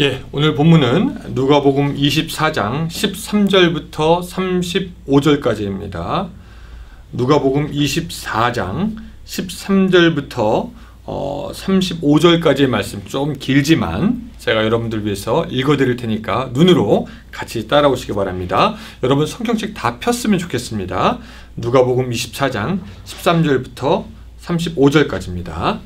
예, 오늘 본문은 누가복음 24장 13절부터 35절까지입니다. 누가복음 24장 13절부터 35절까지의 말씀, 좀 길지만 제가 여러분들 위해서 읽어드릴 테니까 눈으로 같이 따라오시기 바랍니다. 여러분 성경책 다 폈으면 좋겠습니다. 누가복음 24장 13절부터 35절까지입니다.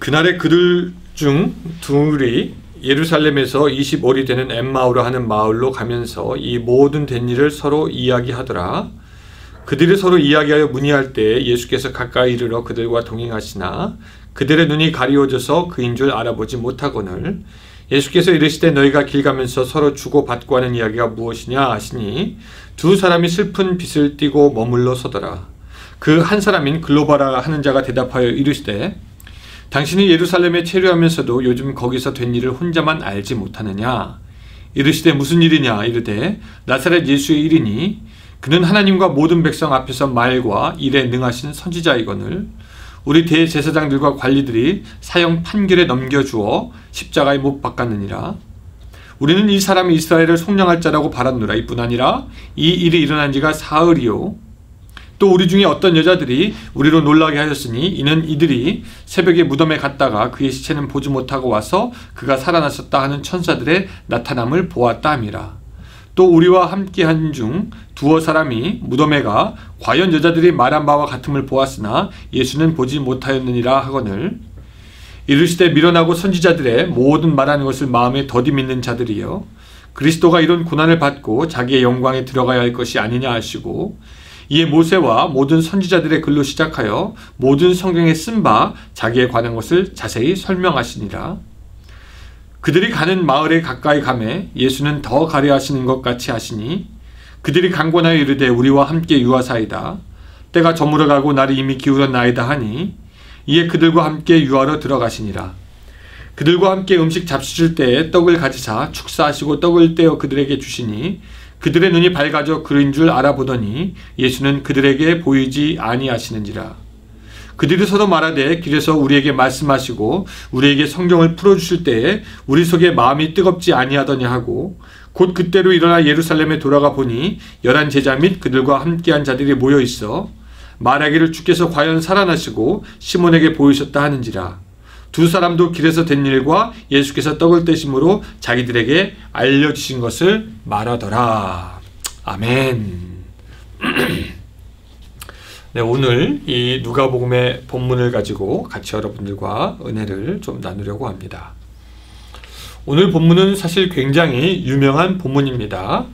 그날에 그들 중 둘이 예루살렘에서 20올이 되는 엠마오라 하는 마을로 가면서 이 모든 된 일을 서로 이야기하더라. 그들이 서로 이야기하여 문의할 때 예수께서 가까이 이르러 그들과 동행하시나 그들의 눈이 가리워져서 그인 줄 알아보지 못하거늘 예수께서 이르시되 너희가 길 가면서 서로 주고받고 하는 이야기가 무엇이냐 하시니 두 사람이 슬픈 빛을 띠고 머물러 서더라. 그 한 사람인 글로바라 하는 자가 대답하여 이르시되 당신이 예루살렘에 체류하면서도 요즘 거기서 된 일을 혼자만 알지 못하느냐? 이르시되 무슨 일이냐? 이르되 나사렛 예수의 일이니 그는 하나님과 모든 백성 앞에서 말과 일에 능하신 선지자이거늘 우리 대제사장들과 관리들이 사형 판결에 넘겨주어 십자가에 못 박았느니라. 우리는 이 사람이 이스라엘을 속량할 자라고 바랐노라. 이뿐 아니라 이 일이 일어난 지가 사흘이요. 또 우리 중에 어떤 여자들이 우리로 놀라게 하였으니 이는 이들이 새벽에 무덤에 갔다가 그의 시체는 보지 못하고 와서 그가 살아났었다 하는 천사들의 나타남을 보았다 함이라. 또 우리와 함께한 중 두어 사람이 무덤에 가 과연 여자들이 말한 바와 같음을 보았으나 예수는 보지 못하였느니라 하거늘 이르시되 미련하고 선지자들의 모든 말하는 것을 마음에 더디 믿는 자들이여 그리스도가 이런 고난을 받고 자기의 영광에 들어가야 할 것이 아니냐 하시고 이에 모세와 모든 선지자들의 글로 시작하여 모든 성경에 쓴 바 자기에 관한 것을 자세히 설명하시니라. 그들이 가는 마을에 가까이 가매 예수는 더 가려하시는 것 같이 하시니 그들이 강권하여 이르되 우리와 함께 유하사이다. 때가 저물어가고 날이 이미 기울었나이다 하니 이에 그들과 함께 유하러 들어가시니라. 그들과 함께 음식 잡수실 때에 떡을 가지사 축사하시고 떡을 떼어 그들에게 주시니 그들의 눈이 밝아져 그인 줄 알아보더니 예수는 그들에게 보이지 아니하시는지라. 그들이 서로 말하되 길에서 우리에게 말씀하시고 우리에게 성경을 풀어주실 때에 우리 속에 마음이 뜨겁지 아니하더냐 하고 곧 그때로 일어나 예루살렘에 돌아가 보니 11 제자 및 그들과 함께한 자들이 모여 있어 말하기를 주께서 과연 살아나시고 시몬에게 보이셨다 하는지라. 두 사람도 길에서 된 일과 예수께서 떡을 떼심으로 자기들에게 알려주신 것을 말하더라. 아멘. 네, 오늘 이 누가복음의 본문을 가지고 같이 여러분들과 은혜를 좀 나누려고 합니다. 오늘 본문은 사실 굉장히 유명한 본문입니다.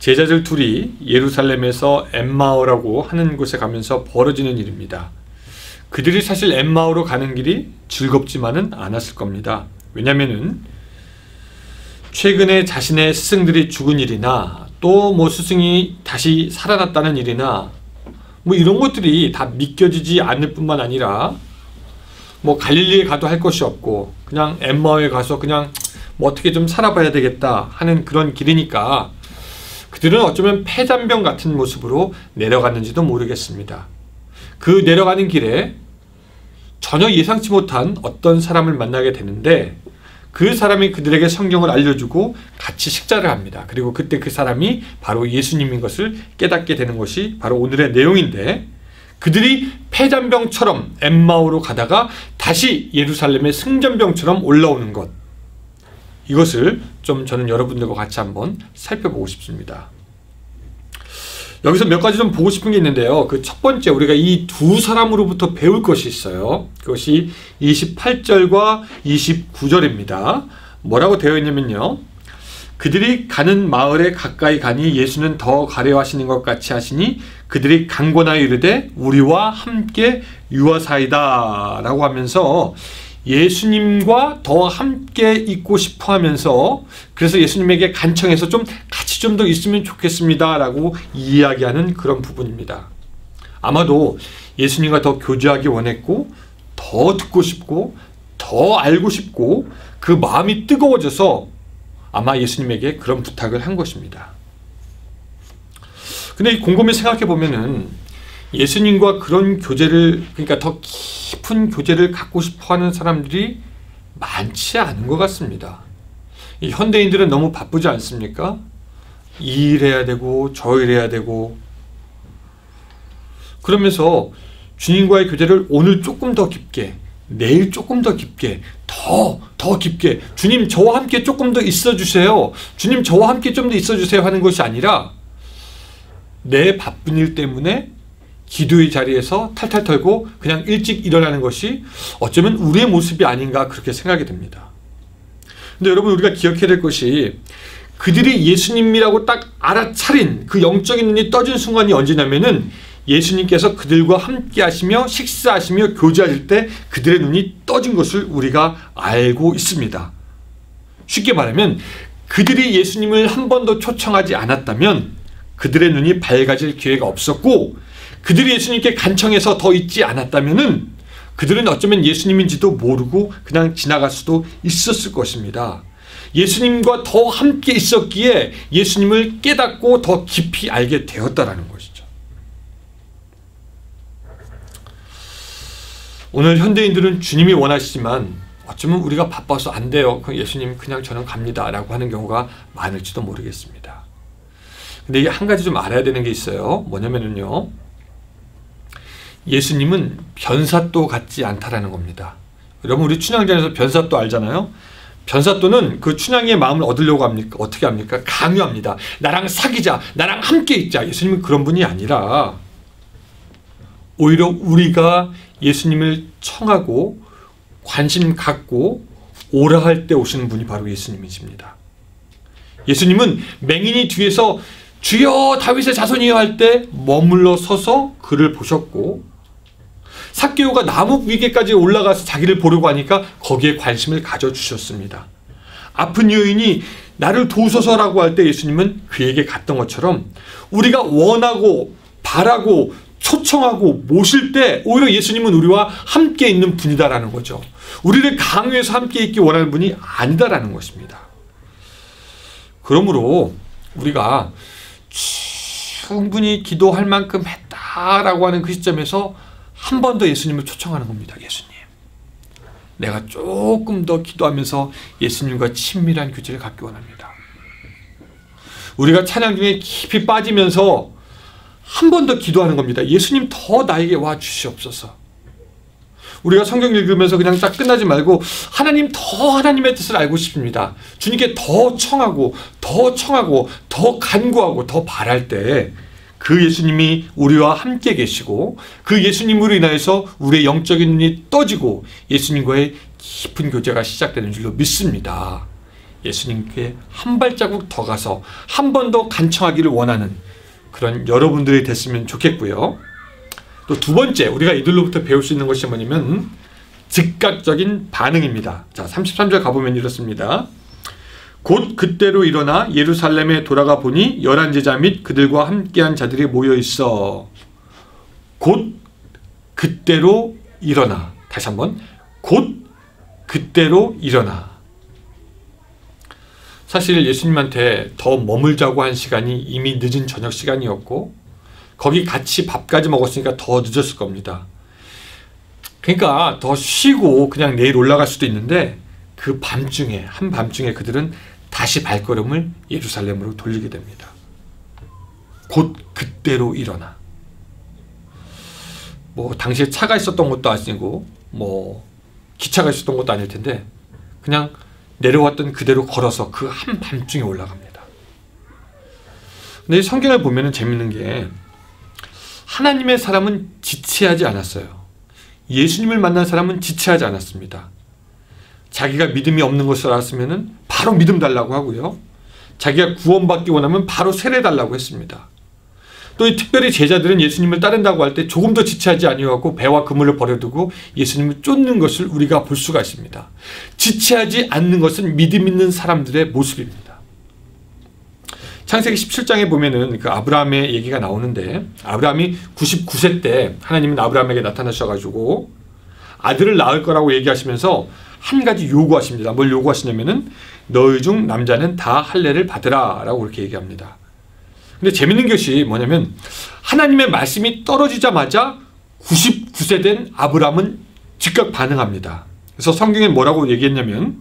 제자들 둘이 예루살렘에서 엠마오라고 하는 곳에 가면서 벌어지는 일입니다. 그들이 사실 엠마오로 가는 길이 즐겁지만은 않았을 겁니다. 왜냐면은 최근에 자신의 스승들이 죽은 일이나 또 뭐 스승이 다시 살아났다는 일이나 뭐 이런 것들이 다 믿겨지지 않을 뿐만 아니라 뭐 갈릴리에 가도 할 것이 없고 그냥 엠마오에 가서 그냥 뭐 어떻게 좀 살아봐야 되겠다 하는 그런 길이니까 그들은 어쩌면 폐잔병 같은 모습으로 내려갔는지도 모르겠습니다. 그 내려가는 길에 전혀 예상치 못한 어떤 사람을 만나게 되는데 그 사람이 그들에게 성경을 알려주고 같이 식사를 합니다. 그리고 그때 그 사람이 바로 예수님인 것을 깨닫게 되는 것이 바로 오늘의 내용인데 그들이 폐잔병처럼 엠마오로 가다가 다시 예루살렘의 승전병처럼 올라오는 것, 이것을 좀 저는 여러분들과 같이 한번 살펴보고 싶습니다. 여기서 몇 가지 좀 보고 싶은 게 있는데요. 그 첫 번째, 우리가 이 두 사람으로부터 배울 것이 있어요. 그것이 28절과 29절입니다. 뭐라고 되어 있냐면요. 그들이 가는 마을에 가까이 가니 예수는 더 가려하시는 것 같이 하시니 그들이 강권하여 이르되 우리와 함께 유하사이다 라고 하면서 예수님과 더 함께 있고 싶어 하면서 그래서 예수님에게 간청해서 좀 같이 좀 더 있으면 좋겠습니다 라고 이야기하는 그런 부분입니다. 아마도 예수님과 더 교제하기 원했고 더 듣고 싶고 더 알고 싶고 그 마음이 뜨거워져서 아마 예수님에게 그런 부탁을 한 것입니다. 근데 곰곰이 생각해 보면은 예수님과 그런 교제를, 그러니까 더 깊은 교제를 갖고 싶어 하는 사람들이 많지 않은 것 같습니다. 이 현대인들은 너무 바쁘지 않습니까? 이 일 해야 되고 저 일 해야 되고, 그러면서 주님과의 교제를 오늘 조금 더 깊게, 내일 조금 더 깊게, 더 깊게, 주님 저와 함께 조금 더 있어 주세요, 주님 저와 함께 좀 더 있어 주세요 하는 것이 아니라 내 바쁜 일 때문에 기도의 자리에서 탈탈 털고 그냥 일찍 일어나는 것이 어쩌면 우리의 모습이 아닌가, 그렇게 생각이 됩니다. 근데 여러분, 우리가 기억해야 될 것이, 그들이 예수님이라고 딱 알아차린 그 영적인 눈이 떠진 순간이 언제냐면은 예수님께서 그들과 함께 하시며 식사하시며 교제하실 때 그들의 눈이 떠진 것을 우리가 알고 있습니다. 쉽게 말하면 그들이 예수님을 한 번도 초청하지 않았다면 그들의 눈이 밝아질 기회가 없었고, 그들이 예수님께 간청해서 더 있지 않았다면은 그들은 어쩌면 예수님인지도 모르고 그냥 지나갈 수도 있었을 것입니다. 예수님과 더 함께 있었기에 예수님을 깨닫고 더 깊이 알게 되었다라는 것이죠. 오늘 현대인들은 주님이 원하시지만 어쩌면 우리가 바빠서 안 돼요, 예수님 그냥 저는 갑니다 라고 하는 경우가 많을지도 모르겠습니다. 근데 이게 한 가지 좀 알아야 되는 게 있어요. 뭐냐면요, 예수님은 변사또 같지 않다라는 겁니다. 여러분, 우리 춘향전에서 변사또 알잖아요. 변사또는 그 춘향이의 마음을 얻으려고 합니까? 어떻게 합니까? 강요합니다. 나랑 사귀자, 나랑 함께 있자. 예수님은 그런 분이 아니라 오히려 우리가 예수님을 청하고 관심 갖고 오라 할 때 오시는 분이 바로 예수님이십니다. 예수님은 맹인이 뒤에서 주여 다윗의 자손이여 할 때 머물러 서서 그를 보셨고, 삭개오가 나무 위에까지 올라가서 자기를 보려고 하니까 거기에 관심을 가져주셨습니다. 아픈 여인이 나를 도우소서라고 할 때 예수님은 그에게 갔던 것처럼 우리가 원하고 바라고 초청하고 모실 때 오히려 예수님은 우리와 함께 있는 분이다라는 거죠. 우리를 강요해서 함께 있기 원하는 분이 아니다라는 것입니다. 그러므로 우리가 충분히 기도할 만큼 했다라고 하는 그 시점에서 한 번 더 예수님을 초청하는 겁니다. 예수님, 내가 조금 더 기도하면서 예수님과 친밀한 교제를 갖기 원합니다. 우리가 찬양 중에 깊이 빠지면서 한 번 더 기도하는 겁니다. 예수님 더 나에게 와 주시옵소서. 우리가 성경 읽으면서 그냥 딱 끝나지 말고 하나님 더 하나님의 뜻을 알고 싶습니다. 주님께 더 청하고 더 간구하고 더 바랄 때 그 예수님이 우리와 함께 계시고 그 예수님으로 인하여서 우리의 영적인 눈이 떠지고 예수님과의 깊은 교제가 시작되는 줄로 믿습니다. 예수님께 한 발자국 더 가서 한 번 더 간청하기를 원하는 그런 여러분들이 됐으면 좋겠고요. 또 두 번째, 우리가 이들로부터 배울 수 있는 것이 뭐냐면 즉각적인 반응입니다. 자, 33절 가보면 이렇습니다. 곧 그때로 일어나 예루살렘에 돌아가 보니 11제자 및 그들과 함께한 자들이 모여 있어. 곧 그때로 일어나. 다시 한번, 곧 그때로 일어나. 사실 예수님한테 더 머물자고 한 시간이 이미 늦은 저녁 시간이었고 거기 같이 밥까지 먹었으니까 더 늦었을 겁니다. 그러니까 더 쉬고 그냥 내일 올라갈 수도 있는데 그 밤중에, 한밤중에 그들은 다시 발걸음을 예루살렘으로 돌리게 됩니다. 곧 그때로 일어나. 뭐 당시에 차가 있었던 것도 아니고 뭐 기차가 있었던 것도 아닐 텐데 그냥 내려왔던 그대로 걸어서 그 한밤중에 올라갑니다. 근데 이 성경을 보면 재밌는 게 하나님의 사람은 지체하지 않았어요. 예수님을 만난 사람은 지체하지 않았습니다. 자기가 믿음이 없는 것을 알았으면 바로 믿음 달라고 하고요. 자기가 구원받기 원하면 바로 세례 달라고 했습니다. 또 이 특별히 제자들은 예수님을 따른다고 할 때 조금 더 지체하지 아니하고 배와 그물을 버려두고 예수님을 쫓는 것을 우리가 볼 수가 있습니다. 지체하지 않는 것은 믿음 있는 사람들의 모습입니다. 창세기 17장에 보면은 그 아브라함의 얘기가 나오는데 아브라함이 99세 때 하나님은 아브라함에게 나타나셔가지고 아들을 낳을 거라고 얘기하시면서 한 가지 요구하십니다. 뭘 요구하시냐면은 너희 중 남자는 다 할례를 받으라 라고 그렇게 얘기합니다. 근데 재밌는 것이 뭐냐면 하나님의 말씀이 떨어지자마자 99세 된 아브라함은 즉각 반응합니다. 그래서 성경에 뭐라고 얘기했냐면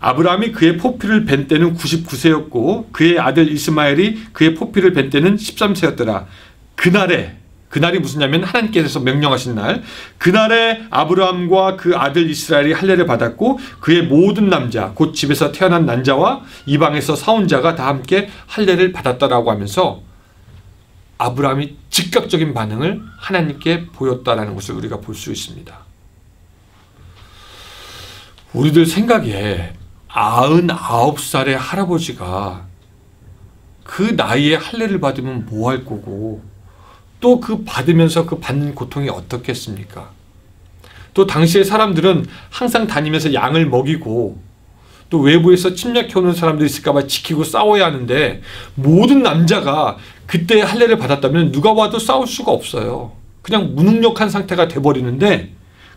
아브라함이 그의 포피를 벤 때는 99세였고 그의 아들 이스마엘이 그의 포피를 벤 때는 13세였더라. 그날이 무슨 날이냐면 하나님께서 명령하신 날, 그날에 아브라함과 그 아들 이스라엘이 할례를 받았고 그의 모든 남자 곧 집에서 태어난 난자와 이방에서 사온 자가 다 함께 할례를 받았다라고 하면서 아브라함이 즉각적인 반응을 하나님께 보였다라는 것을 우리가 볼 수 있습니다. 우리들 생각에 99살의 할아버지가 그 나이에 할례를 받으면 뭐 할 거고 또 그 받으면서 그 받는 고통이 어떻겠습니까? 또 당시의 사람들은 항상 다니면서 양을 먹이고 또 외부에서 침략해오는 사람들이 있을까봐 지키고 싸워야 하는데 모든 남자가 그때 할례를 받았다면 누가 와도 싸울 수가 없어요. 그냥 무능력한 상태가 돼버리는데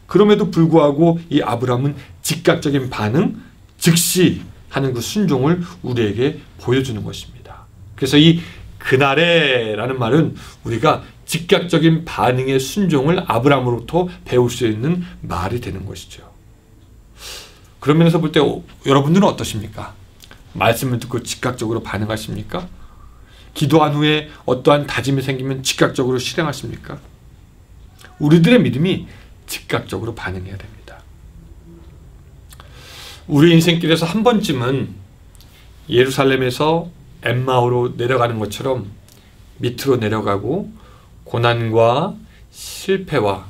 그럼에도 불구하고 이 아브라함은 즉각적인 반응, 즉시 하는 그 순종을 우리에게 보여주는 것입니다. 그래서 이 그날에라는 말은 우리가 즉각적인 반응의 순종을 아브라함으로부터 배울 수 있는 말이 되는 것이죠. 그런 면에서 볼 때 여러분들은 어떠십니까? 말씀을 듣고 즉각적으로 반응하십니까? 기도한 후에 어떠한 다짐이 생기면 즉각적으로 실행하십니까? 우리들의 믿음이 즉각적으로 반응해야 됩니다. 우리 인생길에서 한 번쯤은 예루살렘에서 엠마오로 내려가는 것처럼 밑으로 내려가고 고난과 실패와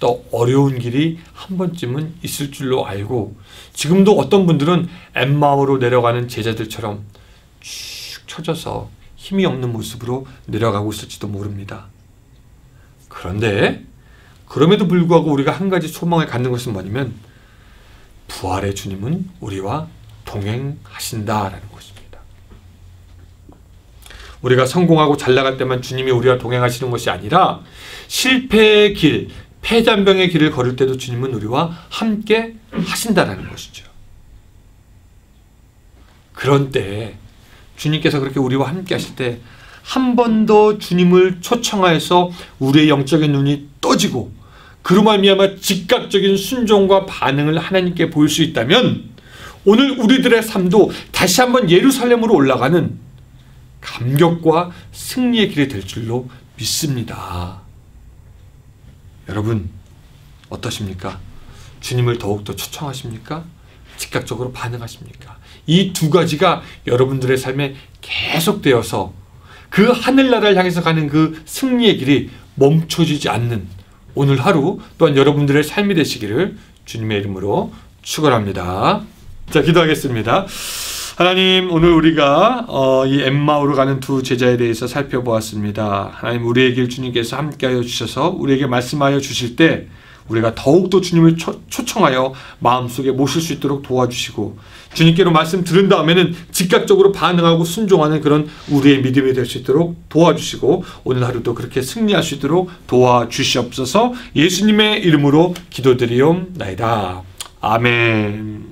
또 어려운 길이 한 번쯤은 있을 줄로 알고 지금도 어떤 분들은 엠마오로 내려가는 제자들처럼 쭉 처져서 힘이 없는 모습으로 내려가고 있을지도 모릅니다. 그런데 그럼에도 불구하고 우리가 한 가지 소망을 갖는 것은 뭐냐면 부활의 주님은 우리와 동행하신다라는 것입니다. 우리가 성공하고 잘 나갈 때만 주님이 우리와 동행하시는 것이 아니라 실패의 길, 패잔병의 길을 걸을 때도 주님은 우리와 함께 하신다라는 것이죠. 그런 때 주님께서 그렇게 우리와 함께 하실 때 한 번 더 주님을 초청하여서 우리의 영적인 눈이 떠지고 그로 말미암아 즉각적인 순종과 반응을 하나님께 보일 수 있다면 오늘 우리들의 삶도 다시 한번 예루살렘으로 올라가는 감격과 승리의 길이 될 줄로 믿습니다. 여러분 어떠십니까? 주님을 더욱더 초청하십니까? 즉각적으로 반응하십니까? 이 두 가지가 여러분들의 삶에 계속되어서 그 하늘나라를 향해서 가는 그 승리의 길이 멈춰지지 않는 오늘 하루 또한 여러분들의 삶이 되시기를 주님의 이름으로 축원합니다. 자, 기도하겠습니다. 하나님, 오늘 우리가 이 엠마오로 가는 두 제자에 대해서 살펴보았습니다. 하나님, 우리의 길 주님께서 함께하여 주셔서 우리에게 말씀하여 주실 때 우리가 더욱더 주님을 초청하여 마음속에 모실 수 있도록 도와주시고 주님께로 말씀 들은 다음에는 즉각적으로 반응하고 순종하는 그런 우리의 믿음이 될 수 있도록 도와주시고 오늘 하루도 그렇게 승리할 수 있도록 도와주시옵소서. 예수님의 이름으로 기도드리옵나이다. 아멘.